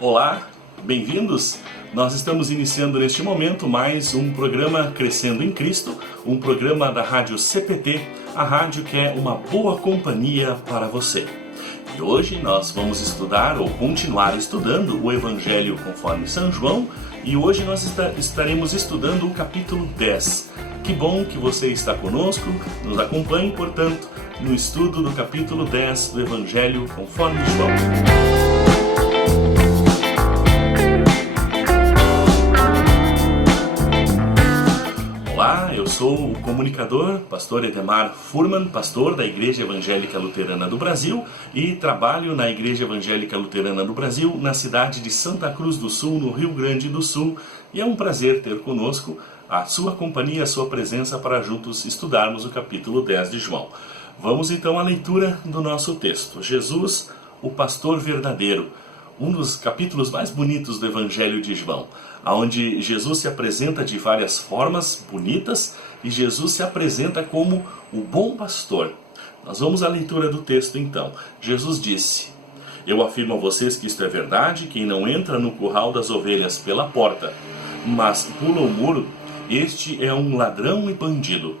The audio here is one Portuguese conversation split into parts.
Olá, bem-vindos! Nós estamos iniciando neste momento mais um programa Crescendo em Cristo, um programa da Rádio CPT, a rádio que é uma boa companhia para você. E hoje nós vamos estudar ou continuar estudando o Evangelho conforme São João e hoje nós estaremos estudando o capítulo 10. Que bom que você está conosco, nos acompanhe, portanto, no estudo do capítulo 10 do Evangelho conforme João. Olá, eu sou o comunicador, pastor Edemar Furman, pastor da Igreja Evangélica Luterana do Brasil e trabalho na Igreja Evangélica Luterana do Brasil na cidade de Santa Cruz do Sul, no Rio Grande do Sul, e é um prazer ter conosco a sua companhia, a sua presença para juntos estudarmos o capítulo 10 de João. Vamos então à leitura do nosso texto. Jesus, o pastor verdadeiro, um dos capítulos mais bonitos do Evangelho de João, onde Jesus se apresenta de várias formas bonitas e Jesus se apresenta como o bom pastor. Nós vamos à leitura do texto então. Jesus disse: Eu afirmo a vocês que isto é verdade, quem não entra no curral das ovelhas pela porta, mas pula o muro, este é um ladrão e bandido.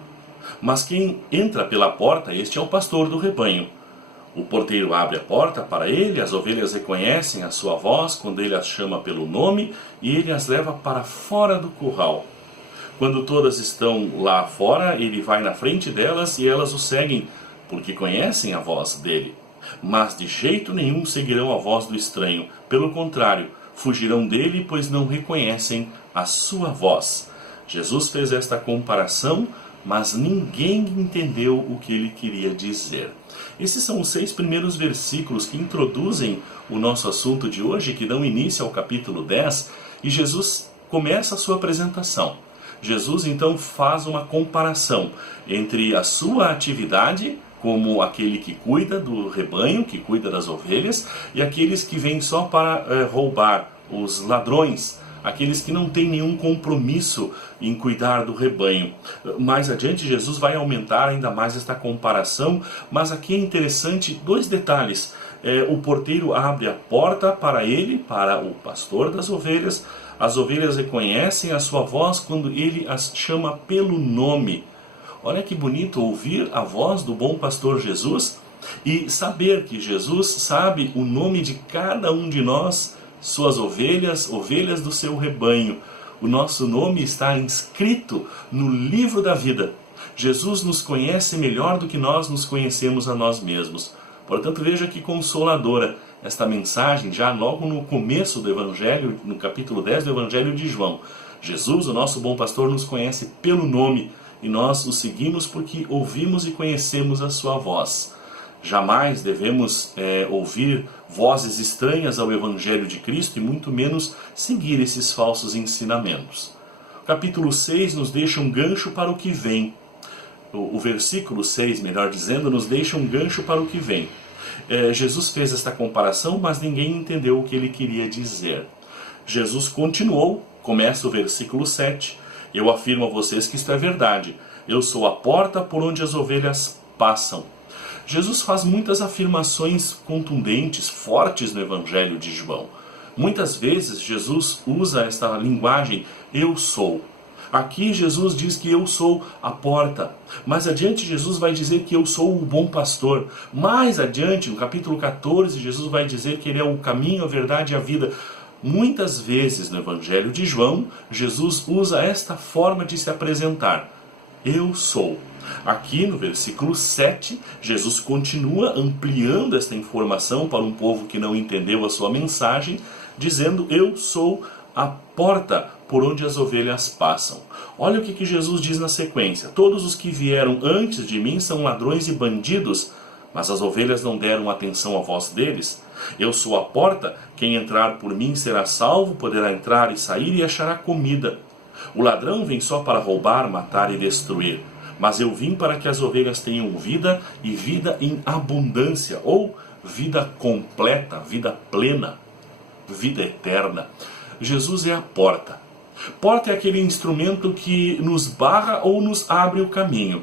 Mas quem entra pela porta, este é o pastor do rebanho. O porteiro abre a porta para ele, as ovelhas reconhecem a sua voz quando ele as chama pelo nome e ele as leva para fora do curral. Quando todas estão lá fora, ele vai na frente delas e elas o seguem, porque conhecem a voz dele. Mas de jeito nenhum seguirão a voz do estranho, pelo contrário, fugirão dele, pois não reconhecem a sua voz. Jesus fez esta comparação, mas ninguém entendeu o que ele queria dizer. Esses são os 6 primeiros versículos que introduzem o nosso assunto de hoje, que dão início ao capítulo 10, e Jesus começa a sua apresentação. Jesus então faz uma comparação entre a sua atividade como aquele que cuida do rebanho, que cuida das ovelhas, e aqueles que vêm só para roubar, os ladrões, aqueles que não têm nenhum compromisso em cuidar do rebanho. Mais adiante, Jesus vai aumentar ainda mais esta comparação, mas aqui é interessante 2 detalhes. O porteiro abre a porta para ele, para o pastor das ovelhas. As ovelhas reconhecem a sua voz quando ele as chama pelo nome. Olha que bonito ouvir a voz do bom pastor Jesus e saber que Jesus sabe o nome de cada um de nós, suas ovelhas, ovelhas do seu rebanho. O nosso nome está inscrito no livro da vida. Jesus nos conhece melhor do que nós nos conhecemos a nós mesmos. Portanto, veja que consoladora esta mensagem, já logo no começo do Evangelho, no capítulo 10 do Evangelho de João. Jesus, o nosso bom pastor, nos conhece pelo nome e nós o seguimos porque ouvimos e conhecemos a sua voz. Jamais devemos ouvir vozes estranhas ao Evangelho de Cristo e muito menos seguir esses falsos ensinamentos. O capítulo 6 nos deixa um gancho para o que vem. O versículo 6, melhor dizendo, nos deixa um gancho para o que vem. Jesus fez esta comparação, mas ninguém entendeu o que ele queria dizer. Jesus continuou, começa o versículo 7. Eu afirmo a vocês que isto é verdade. Eu sou a porta por onde as ovelhas passam. Jesus faz muitas afirmações contundentes, fortes no Evangelho de João. Muitas vezes Jesus usa esta linguagem, eu sou. Aqui Jesus diz que eu sou a porta. Mais adiante Jesus vai dizer que eu sou o bom pastor. Mais adiante, no capítulo 14, Jesus vai dizer que ele é o caminho, a verdade e a vida. Muitas vezes no Evangelho de João, Jesus usa esta forma de se apresentar. Eu sou. Aqui no versículo 7, Jesus continua ampliando esta informação para um povo que não entendeu a sua mensagem, dizendo, eu sou a porta por onde as ovelhas passam. Olha o que Jesus diz na sequência. Todos os que vieram antes de mim são ladrões e bandidos, mas as ovelhas não deram atenção à voz deles. Eu sou a porta, quem entrar por mim será salvo, poderá entrar e sair e achará comida. O ladrão vem só para roubar, matar e destruir. Mas eu vim para que as ovelhas tenham vida e vida em abundância, ou vida completa, vida plena, vida eterna. Jesus é a porta. Porta é aquele instrumento que nos barra ou nos abre o caminho.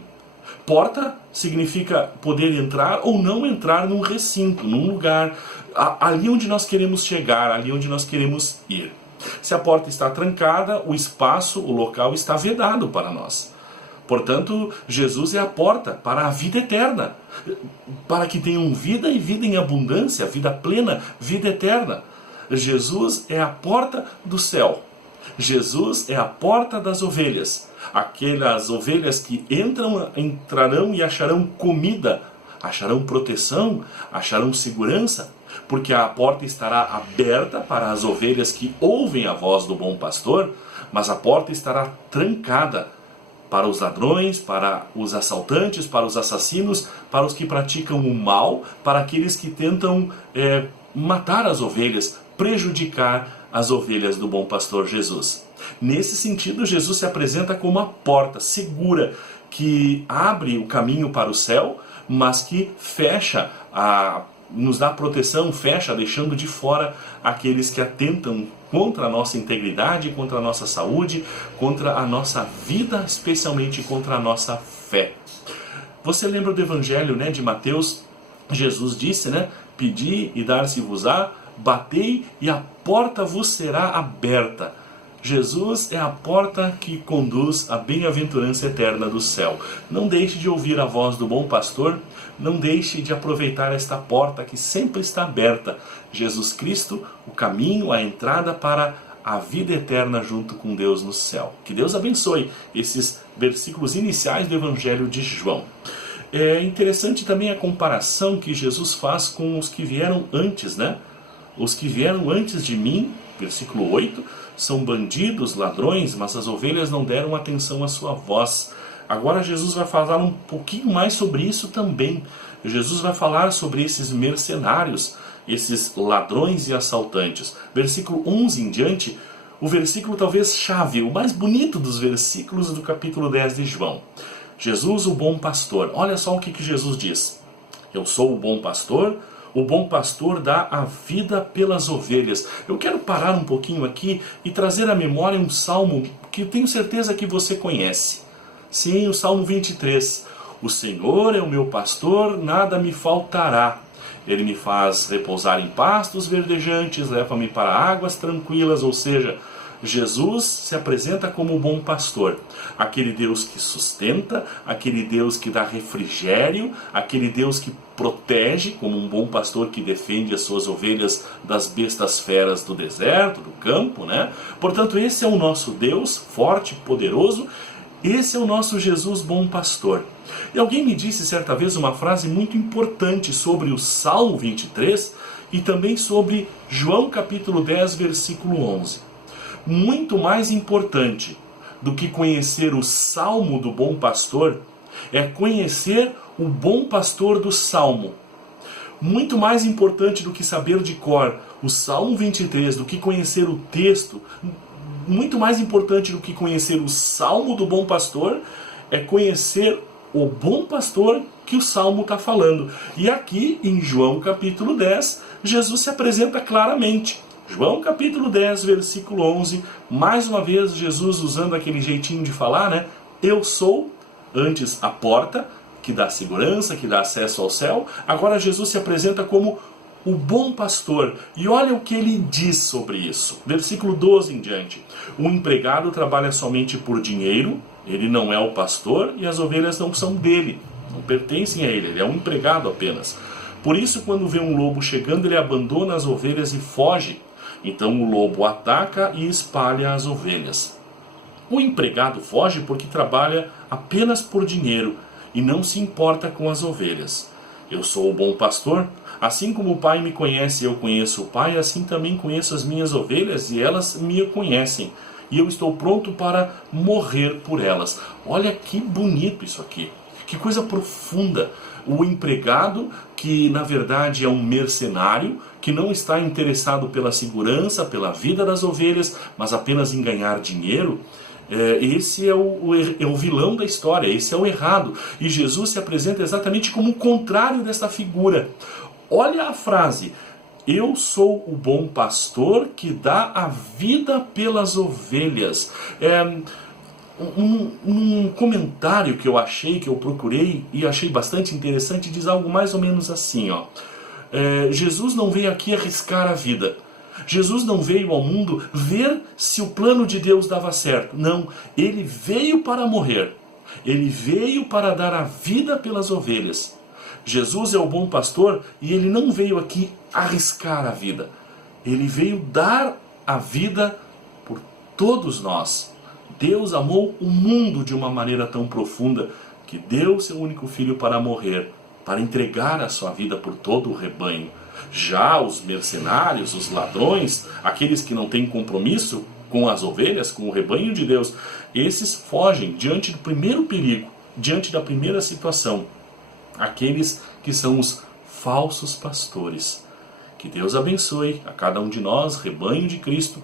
Porta significa poder entrar ou não entrar num recinto, num lugar. ali onde nós queremos chegar, ali onde nós queremos ir. Se a porta está trancada, o espaço, o local está vedado para nós. Portanto, Jesus é a porta para a vida eterna, para que tenham vida e vida em abundância, vida plena, vida eterna. Jesus é a porta do céu. Jesus é a porta das ovelhas. Aquelas ovelhas que entrarão e acharão comida, acharão proteção, acharão segurança, porque a porta estará aberta para as ovelhas que ouvem a voz do bom pastor, mas a porta estará trancada para os ladrões, para os assaltantes, para os assassinos, para os que praticam o mal, para aqueles que tentam matar as ovelhas, prejudicar as ovelhas do bom pastor Jesus. Nesse sentido, Jesus se apresenta como a porta segura que abre o caminho para o céu, mas que fecha, nos dá proteção, fecha, deixando de fora aqueles que atentam contra a nossa integridade, contra a nossa saúde, contra a nossa vida, especialmente contra a nossa fé. Você lembra do Evangelho, né, de Mateus? Jesus disse, né, pedi e dar-se-vos-á, batei e a porta vos será aberta. Jesus é a porta que conduz à bem-aventurança eterna do céu. Não deixe de ouvir a voz do bom pastor, não deixe de aproveitar esta porta que sempre está aberta. Jesus Cristo, o caminho, a entrada para a vida eterna junto com Deus no céu. Que Deus abençoe esses versículos iniciais do Evangelho de João. É interessante também a comparação que Jesus faz com os que vieram antes, né? Os que vieram antes de mim, versículo 8, são bandidos, ladrões, mas as ovelhas não deram atenção à sua voz. Agora Jesus vai falar um pouquinho mais sobre isso também. Jesus vai falar sobre esses mercenários, esses ladrões e assaltantes. Versículo 11 em diante, o versículo talvez chave, o mais bonito dos versículos do capítulo 10 de João. Jesus, o bom pastor. Olha só o que Jesus diz. Eu sou o bom pastor dá a vida pelas ovelhas. Eu quero parar um pouquinho aqui e trazer à memória um salmo que eu tenho certeza que você conhece. Sim, o Salmo 23. O Senhor é o meu pastor, nada me faltará. Ele me faz repousar em pastos verdejantes, leva-me para águas tranquilas, ou seja, Jesus se apresenta como o bom pastor, aquele Deus que sustenta, aquele Deus que dá refrigério, aquele Deus que protege, como um bom pastor que defende as suas ovelhas das bestas feras do deserto, do campo, né? Portanto, esse é o nosso Deus, forte, poderoso, esse é o nosso Jesus bom pastor. E alguém me disse certa vez uma frase muito importante sobre o Salmo 23 e também sobre João capítulo 10, versículo 11. Muito mais importante do que conhecer o Salmo do bom pastor é conhecer o bom pastor do Salmo. Muito mais importante do que saber de cor o Salmo 23, do que conhecer o texto, muito mais importante do que conhecer o Salmo do bom pastor é conhecer o bom pastor que o Salmo está falando. E aqui em João capítulo 10, Jesus se apresenta claramente. João capítulo 10, versículo 11, mais uma vez Jesus usando aquele jeitinho de falar, né? Eu sou, antes a porta, que dá segurança, que dá acesso ao céu. Agora Jesus se apresenta como o bom pastor. E olha o que ele diz sobre isso. Versículo 12 em diante. O empregado trabalha somente por dinheiro, ele não é o pastor e as ovelhas não são dele, não pertencem a ele, ele é um empregado apenas. Por isso, quando vê um lobo chegando, ele abandona as ovelhas e foge. Então o lobo ataca e espalha as ovelhas. O empregado foge porque trabalha apenas por dinheiro e não se importa com as ovelhas. Eu sou o bom pastor, assim como o Pai me conhece e eu conheço o Pai, assim também conheço as minhas ovelhas e elas me conhecem. E eu estou pronto para morrer por elas. Olha que bonito isso aqui, que coisa profunda. O empregado, que na verdade é um mercenário, que não está interessado pela segurança, pela vida das ovelhas, mas apenas em ganhar dinheiro, esse é o vilão da história, esse é o errado. E Jesus se apresenta exatamente como o contrário dessa figura. Olha a frase: eu sou o bom pastor que dá a vida pelas ovelhas. Um comentário que eu achei, que eu procurei e achei bastante interessante, diz algo mais ou menos assim, ó. Jesus não veio aqui arriscar a vida. Jesus não veio ao mundo ver se o plano de Deus dava certo. Não, ele veio para morrer. Ele veio para dar a vida pelas ovelhas. Jesus é o bom pastor e ele não veio aqui arriscar a vida. Ele veio dar a vida por todos nós. Deus amou o mundo de uma maneira tão profunda que deu seu único filho para morrer, para entregar a sua vida por todo o rebanho. Já os mercenários, os ladrões, aqueles que não têm compromisso com as ovelhas, com o rebanho de Deus, esses fogem diante do primeiro perigo, diante da primeira situação. Aqueles que são os falsos pastores. Que Deus abençoe a cada um de nós, rebanho de Cristo,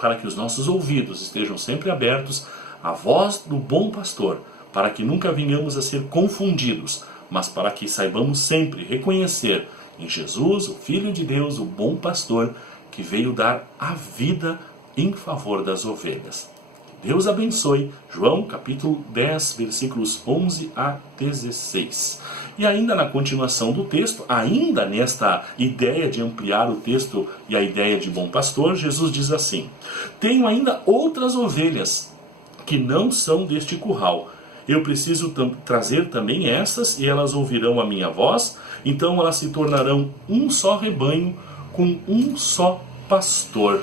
para que os nossos ouvidos estejam sempre abertos à voz do bom pastor, para que nunca venhamos a ser confundidos, mas para que saibamos sempre reconhecer em Jesus, o Filho de Deus, o bom pastor, que veio dar a vida em favor das ovelhas. Deus abençoe. João capítulo 10, versículos 11 a 16. E ainda na continuação do texto, ainda nesta ideia de ampliar o texto e a ideia de bom pastor, Jesus diz assim: tenho ainda outras ovelhas que não são deste curral. Eu preciso trazer também estas, e elas ouvirão a minha voz. Então elas se tornarão um só rebanho, com um só pastor.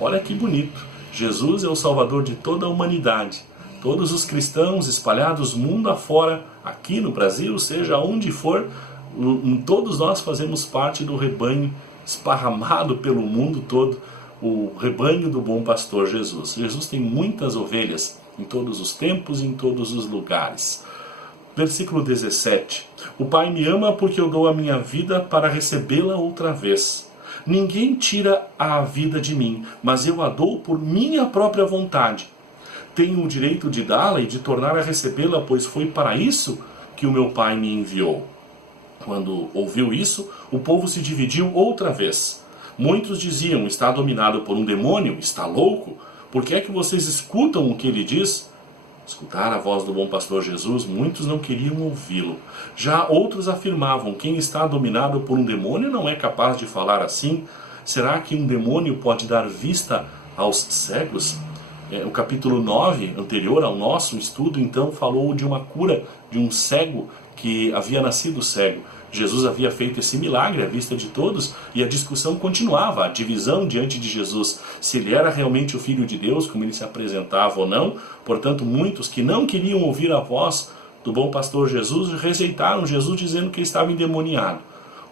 Olha que bonito. Jesus é o Salvador de toda a humanidade. Todos os cristãos espalhados mundo afora, aqui no Brasil, seja onde for, todos nós fazemos parte do rebanho esparramado pelo mundo todo, o rebanho do bom pastor Jesus. Jesus tem muitas ovelhas em todos os tempos e em todos os lugares. Versículo 17. O Pai me ama porque eu dou a minha vida para recebê-la outra vez. Ninguém tira a vida de mim, mas eu a dou por minha própria vontade. Tenho o direito de dá-la e de tornar a recebê-la, pois foi para isso que o meu Pai me enviou. Quando ouviu isso, o povo se dividiu outra vez. Muitos diziam: está dominado por um demônio, está louco. Por que é que vocês escutam o que ele diz? Escutar a voz do bom pastor Jesus, muitos não queriam ouvi-lo. Já outros afirmavam: quem está dominado por um demônio não é capaz de falar assim. Será que um demônio pode dar vista aos cegos? O capítulo 9, anterior ao nosso estudo, então, falou de uma cura de um cego que havia nascido cego. Jesus havia feito esse milagre à vista de todos e a discussão continuava, a divisão diante de Jesus, se ele era realmente o Filho de Deus, como ele se apresentava ou não. Portanto, muitos que não queriam ouvir a voz do bom pastor Jesus rejeitaram Jesus dizendo que ele estava endemoniado.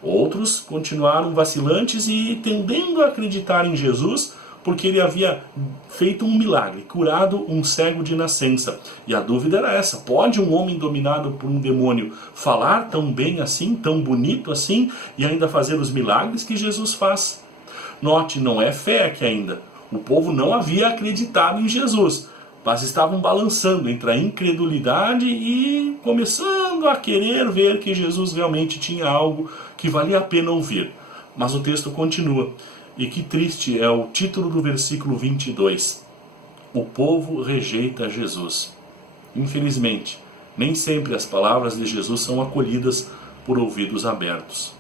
Outros continuaram vacilantes e tendendo a acreditar em Jesus porque ele havia feito um milagre, curado um cego de nascença. E a dúvida era essa: pode um homem dominado por um demônio falar tão bem assim, tão bonito assim, e ainda fazer os milagres que Jesus faz? Note, não é fé que ainda. O povo não havia acreditado em Jesus, mas estavam balançando entre a incredulidade e começando a querer ver que Jesus realmente tinha algo que valia a pena ouvir. Mas o texto continua. E que triste é o título do versículo 22. O povo rejeita Jesus. Infelizmente, nem sempre as palavras de Jesus são acolhidas por ouvidos abertos.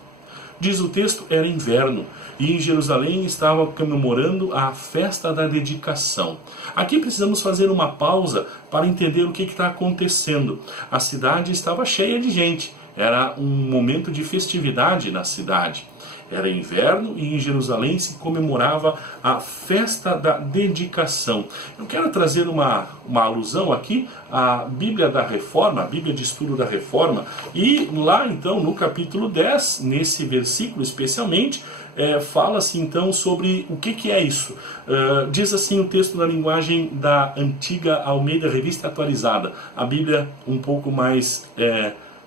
Diz o texto, era inverno, e em Jerusalém estava comemorando a festa da dedicação. Aqui precisamos fazer uma pausa para entender o que está acontecendo. A cidade estava cheia de gente. Era um momento de festividade na cidade. Era inverno e em Jerusalém se comemorava a festa da dedicação. Eu quero trazer uma alusão aqui à Bíblia da Reforma, a Bíblia de Estudo da Reforma. E lá então no capítulo 10, nesse versículo especialmente, fala-se então sobre o que é isso. Diz assim o texto na linguagem da antiga Almeida Revista Atualizada, a Bíblia um pouco mais...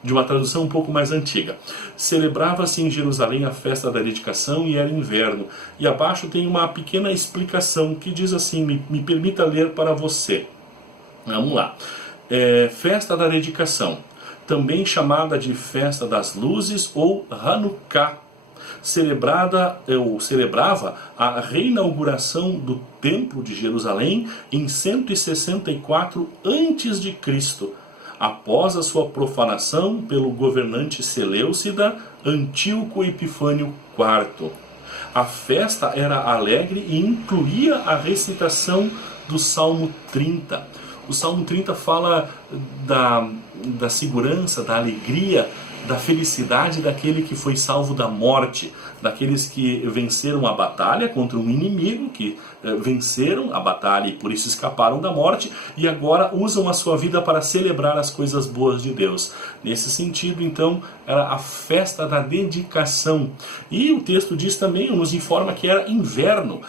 de uma tradução um pouco mais antiga. Celebrava-se em Jerusalém a festa da dedicação e era inverno. E abaixo tem uma pequena explicação que diz assim, me permita ler para você. Vamos lá. Festa da dedicação, também chamada de festa das luzes ou Hanukkah, celebrava a reinauguração do Templo de Jerusalém em 164 a.C., após a sua profanação pelo governante Seleucida Antíoco Epifânio IV. A festa era alegre e incluía a recitação do Salmo 30. O Salmo 30 fala da segurança, da alegria, da felicidade daquele que foi salvo da morte, daqueles que venceram a batalha contra um inimigo, que venceram a batalha e por isso escaparam da morte, e agora usam a sua vida para celebrar as coisas boas de Deus. Nesse sentido, então, era a festa da dedicação. E o texto diz também, nos informa que era inverno,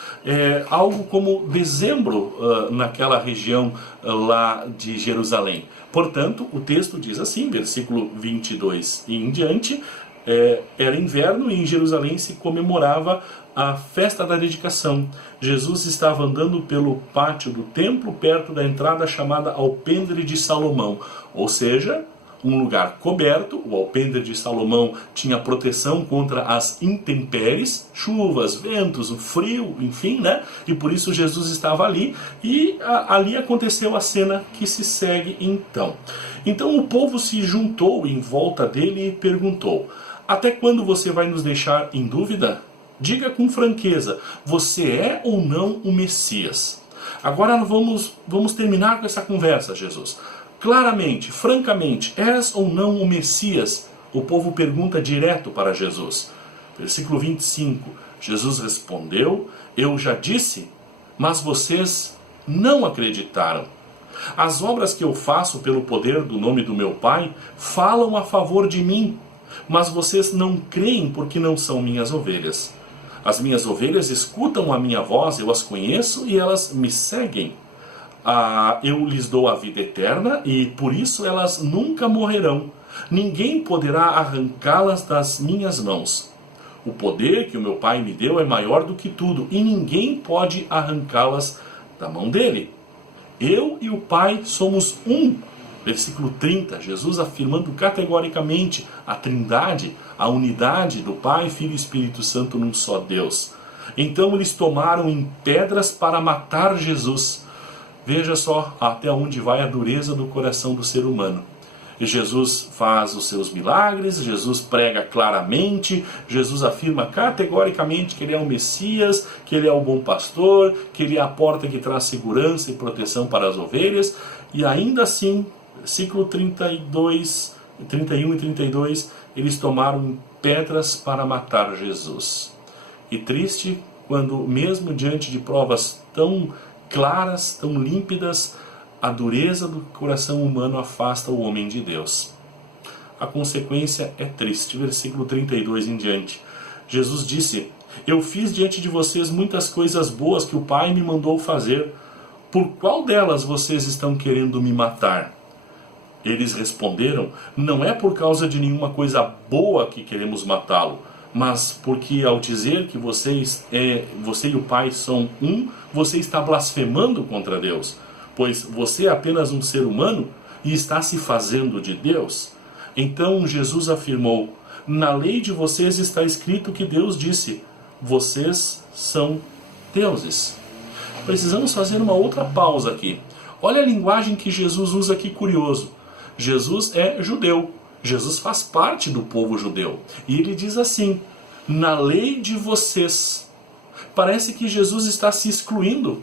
algo como dezembro naquela região lá de Jerusalém. Portanto, o texto diz assim, versículo 22 e em diante, era inverno e em Jerusalém se comemorava a festa da dedicação. Jesus estava andando pelo pátio do templo, perto da entrada chamada Alpendre de Salomão, ou seja, um lugar coberto. O Alpendre de Salomão tinha proteção contra as intempéries, chuvas, ventos, o frio, enfim, né? E por isso Jesus estava ali, e ali aconteceu a cena que se segue então. Então o povo se juntou em volta dele e perguntou: até quando você vai nos deixar em dúvida? Diga com franqueza, você é ou não o Messias? Agora vamos terminar com essa conversa, Jesus. Claramente, francamente, és ou não o Messias? O povo pergunta direto para Jesus. Versículo 25, Jesus respondeu: eu já disse, mas vocês não acreditaram. As obras que eu faço pelo poder do nome do meu Pai falam a favor de mim, mas vocês não creem porque não são minhas ovelhas. As minhas ovelhas escutam a minha voz, eu as conheço e elas me seguem. Eu lhes dou a vida eterna e por isso elas nunca morrerão. Ninguém poderá arrancá-las das minhas mãos. O poder que o meu Pai me deu é maior do que tudo e ninguém pode arrancá-las da mão dele. Eu e o Pai somos um. Versículo 30, Jesus afirmando categoricamente a trindade, a unidade do Pai, Filho e Espírito Santo num só Deus. Então eles tomaram em pedras para matar Jesus. Veja só até onde vai a dureza do coração do ser humano. E Jesus faz os seus milagres, Jesus prega claramente, Jesus afirma categoricamente que ele é o Messias, que ele é o bom pastor, que ele é a porta que traz segurança e proteção para as ovelhas. E ainda assim, versículo 32, 31 e 32, eles tomaram pedras para matar Jesus. E triste quando, mesmo diante de provas tão claras, tão límpidas, a dureza do coração humano afasta o homem de Deus. A consequência é triste. Versículo 32 em diante. Jesus disse: eu fiz diante de vocês muitas coisas boas que o Pai me mandou fazer. Por qual delas vocês estão querendo me matar? Eles responderam: não é por causa de nenhuma coisa boa que queremos matá-lo, mas porque ao dizer que você e o Pai são um, você está blasfemando contra Deus, pois você é apenas um ser humano e está se fazendo de Deus. Então Jesus afirmou: na lei de vocês está escrito que Deus disse: vocês são deuses. Precisamos fazer uma outra pausa aqui. Olha a linguagem que Jesus usa aqui, curioso. Jesus é judeu. Jesus faz parte do povo judeu. E ele diz assim: na lei de vocês. Parece que Jesus está se excluindo.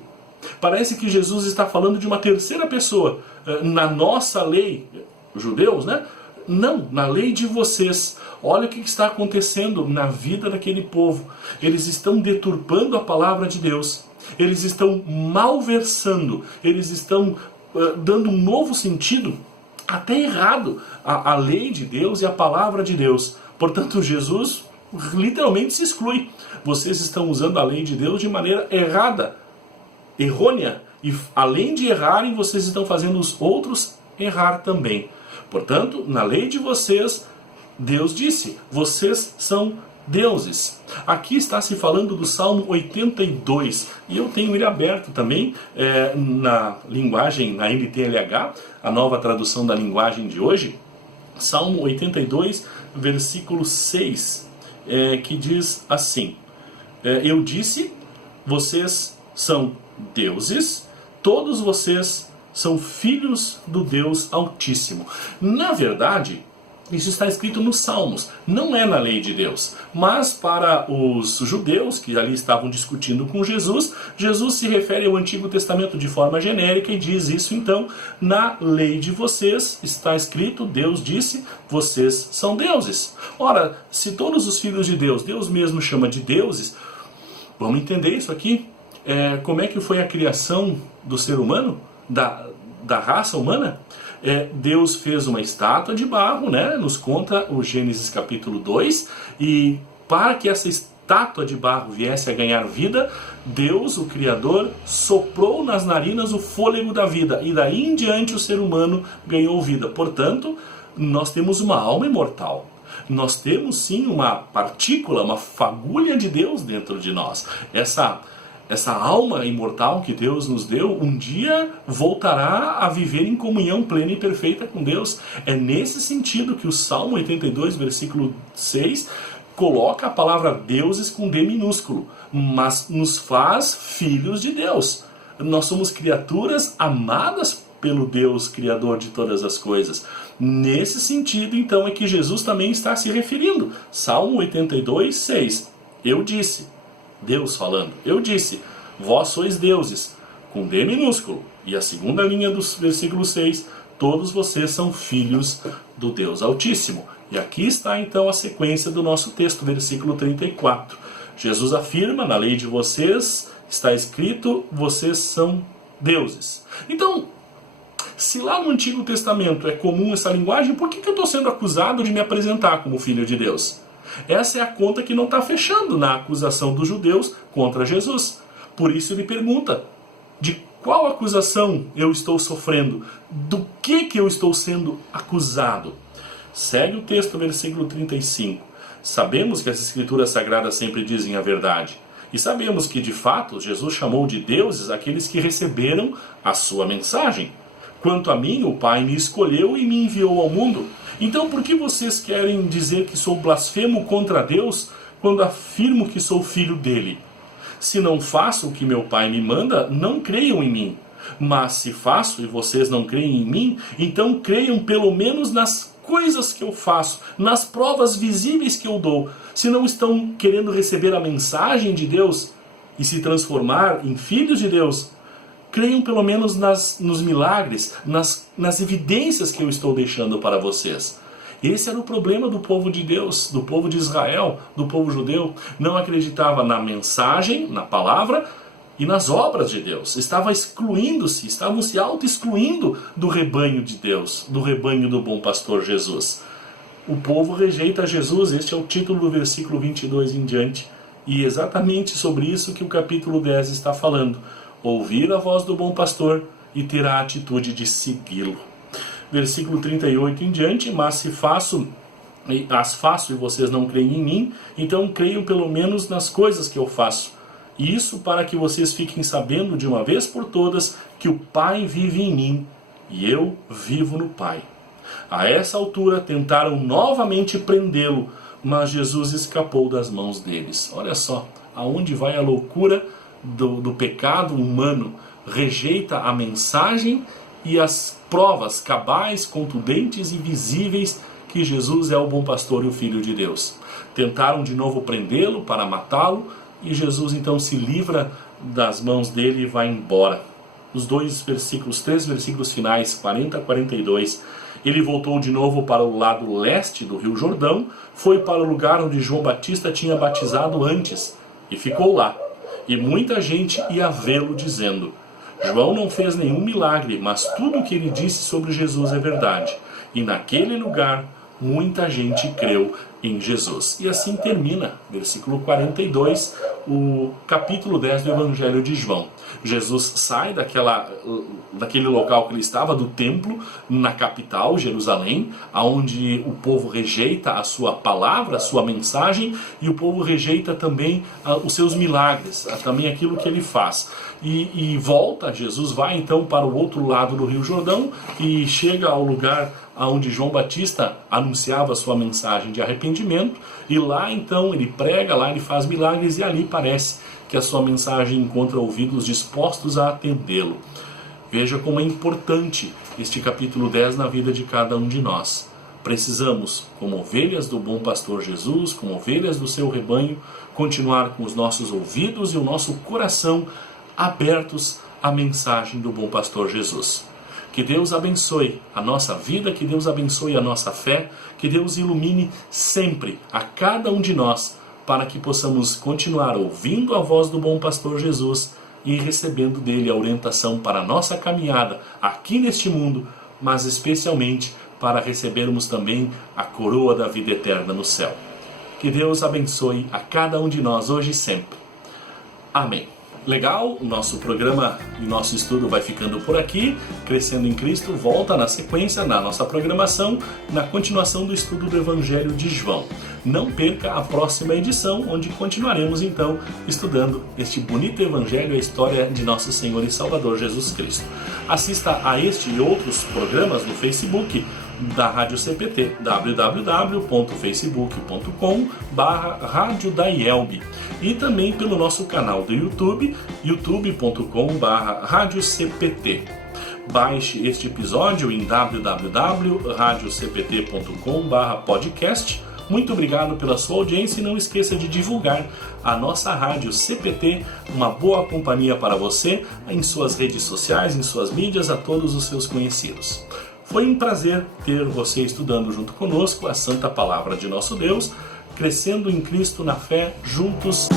Parece que Jesus está falando de uma terceira pessoa. Na nossa lei, judeus, né? Não, na lei de vocês. Olha o que está acontecendo na vida daquele povo. Eles estão deturpando a palavra de Deus. Eles estão malversando. Eles estão dando um novo sentido, até errado, à lei de Deus e à palavra de Deus. Portanto, Jesus literalmente se exclui. Vocês estão usando a lei de Deus de maneira errada, errônea, e além de errarem, vocês estão fazendo os outros errar também. Portanto, na lei de vocês, Deus disse: vocês são deuses. Aqui está se falando do Salmo 82, e eu tenho ele aberto também na linguagem, na NTLH, a nova tradução da linguagem de hoje. Salmo 82, versículo 6, que diz assim: eu disse, vocês são deuses, todos vocês são filhos do Deus Altíssimo. Na verdade, isso está escrito nos Salmos, não é na lei de Deus. Mas para os judeus que ali estavam discutindo com Jesus, Jesus se refere ao Antigo Testamento de forma genérica e diz isso então: na lei de vocês está escrito, Deus disse, vocês são deuses. Ora, se todos os filhos de Deus, Deus mesmo chama de deuses, vamos entender isso aqui. Como é que foi a criação do ser humano, da raça humana? Deus fez uma estátua de barro, né? Nos conta o Gênesis capítulo 2, e para que essa estátua de barro viesse a ganhar vida, Deus, o Criador, soprou nas narinas o fôlego da vida, e daí em diante o ser humano ganhou vida. Portanto, nós temos uma alma imortal. Nós temos sim uma partícula, uma fagulha de Deus dentro de nós. Essa alma imortal que Deus nos deu, um dia voltará a viver em comunhão plena e perfeita com Deus. É nesse sentido que o Salmo 82, versículo 6, coloca a palavra deuses com D minúsculo, mas nos faz filhos de Deus. Nós somos criaturas amadas pelo Deus Criador de todas as coisas. Nesse sentido, então, é que Jesus também está se referindo. Salmo 82, 6. Eu disse... Deus falando, eu disse, vós sois deuses, com D minúsculo. E a segunda linha do versículo 6, todos vocês são filhos do Deus Altíssimo. E aqui está então a sequência do nosso texto, versículo 34. Jesus afirma, na lei de vocês está escrito, vocês são deuses. Então, se lá no Antigo Testamento é comum essa linguagem, por que eu estou sendo acusado de me apresentar como filho de Deus? Essa é a conta que não está fechando na acusação dos judeus contra Jesus. Por isso ele pergunta, de qual acusação eu estou sofrendo? Do que eu estou sendo acusado? Segue o texto, versículo 35. Sabemos que as Escrituras Sagradas sempre dizem a verdade. E sabemos que, de fato, Jesus chamou de deuses aqueles que receberam a sua mensagem. Quanto a mim, o Pai me escolheu e me enviou ao mundo. Então, por que vocês querem dizer que sou blasfemo contra Deus quando afirmo que sou filho dele? Se não faço o que meu Pai me manda, não creiam em mim. Mas se faço e vocês não creem em mim, então creiam pelo menos nas coisas que eu faço, nas provas visíveis que eu dou. Se não estão querendo receber a mensagem de Deus e se transformar em filhos de Deus, creiam pelo menos nos milagres, nas evidências que eu estou deixando para vocês. Esse era o problema do povo de Deus, do povo de Israel, do povo judeu. Não acreditava na mensagem, na palavra e nas obras de Deus. Estavam se auto-excluindo do rebanho de Deus, do rebanho do bom pastor Jesus. O povo rejeita Jesus, este é o título do versículo 22 em diante. E é exatamente sobre isso que o capítulo 10 está falando. Ouvir a voz do bom pastor e ter a atitude de segui-lo. Versículo 38 em diante, mas se as faço e vocês não creem em mim, então creiam pelo menos nas coisas que eu faço. Isso para que vocês fiquem sabendo de uma vez por todas que o Pai vive em mim e eu vivo no Pai. A essa altura tentaram novamente prendê-lo, mas Jesus escapou das mãos deles. Olha só, aonde vai a loucura do pecado humano, rejeita a mensagem e as provas cabais, contundentes e visíveis que Jesus é o bom pastor e o Filho de Deus. Tentaram de novo prendê-lo para matá-lo e Jesus então se livra das mãos dele e vai embora. Os três versículos finais, 40 a 42, ele voltou de novo para o lado leste do Rio Jordão, foi para o lugar onde João Batista tinha batizado antes e ficou lá. E muita gente ia vê-lo dizendo, João não fez nenhum milagre, mas tudo o que ele disse sobre Jesus é verdade. E naquele lugar, muita gente creu em Jesus. E assim termina, versículo 42, o capítulo 10 do Evangelho de João. Jesus sai daquele local que ele estava, do templo, na capital, Jerusalém, onde o povo rejeita a sua palavra, a sua mensagem, e o povo rejeita também os seus milagres, também aquilo que ele faz. E volta, Jesus vai então para o outro lado do Rio Jordão e chega ao lugar onde João Batista anunciava a sua mensagem de arrependimento, e lá então ele prega, lá ele faz milagres, e ali parece que a sua mensagem encontra ouvidos dispostos a atendê-lo. Veja como é importante este capítulo 10 na vida de cada um de nós. Precisamos, como ovelhas do bom pastor Jesus, como ovelhas do seu rebanho, continuar com os nossos ouvidos e o nosso coração abertos à mensagem do bom pastor Jesus. Que Deus abençoe a nossa vida, que Deus abençoe a nossa fé, que Deus ilumine sempre a cada um de nós, para que possamos continuar ouvindo a voz do bom pastor Jesus e recebendo dele a orientação para a nossa caminhada aqui neste mundo, mas especialmente para recebermos também a coroa da vida eterna no céu. Que Deus abençoe a cada um de nós hoje e sempre. Amém. Legal, o nosso programa e nosso estudo vai ficando por aqui. Crescendo em Cristo volta na sequência, na nossa programação, na continuação do estudo do Evangelho de João. Não perca a próxima edição, onde continuaremos então estudando este bonito Evangelho, a história de nosso Senhor e Salvador Jesus Cristo. Assista a este e outros programas no Facebook da Rádio CPT, www.facebook.com/Rádio da IELB, e também pelo nosso canal do YouTube, youtube.com/Rádio CPT. Baixe este episódio em www.radiocpt.com/podcast. Muito obrigado pela sua audiência e não esqueça de divulgar a nossa Rádio CPT, uma boa companhia para você, em suas redes sociais, em suas mídias, a todos os seus conhecidos. Foi um prazer ter você estudando junto conosco a Santa Palavra de nosso Deus, crescendo em Cristo na fé, juntos.